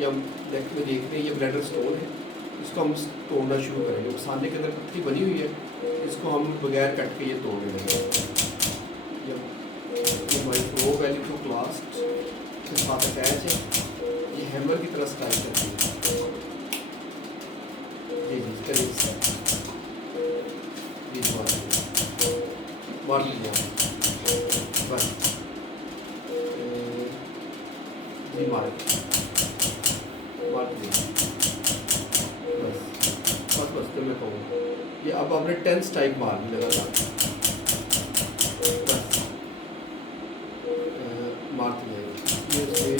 ये हम लेफ्ट में देख रहे हैं, ये ब्लैडर स्टोन है, इसको हम तोड़ना शुरू करेंगे। सामने के अंदर पत्थरी बनी हुई है, इसको हम बगैर कट के ये तोड़ने लगे। ये हमारी फ्लो वैल्यू टू क्लास्ट के साथ अटैच है, ये हैमर की तरह स्ट्राइक करती है। जी जी करिए जी मार लिया बस जी मार दिया बस तो मैं कहूँ ये अब आपने 10 स्ट्राइक मारनी लगातार बस मारती जाएगी ये उसमें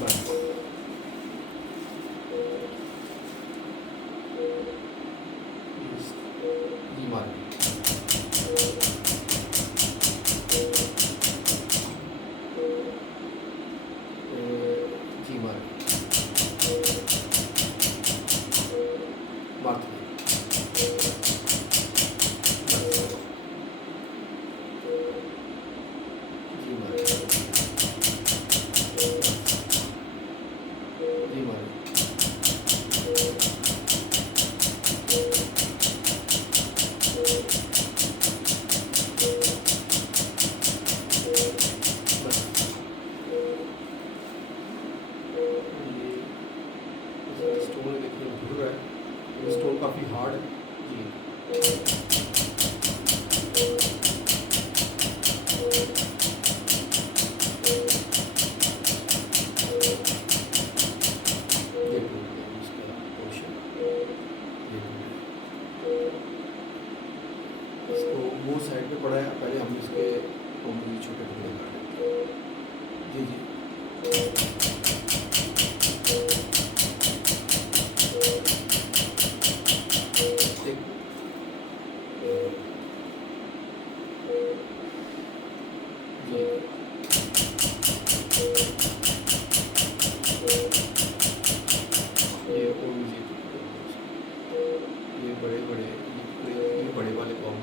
बस जी मार जी मार मारती जी मार जी मार स्टोन देखिए घूर रहा है, स्टोन काफ़ी हार्ड है जी। देखो इसका पोर्शन इसको मुंह साइड पे पड़ा है, पहले हम इसके छोटे टुकड़े काटेंगे। जी जी ये बड़े बड़े ये बड़े वाले कॉम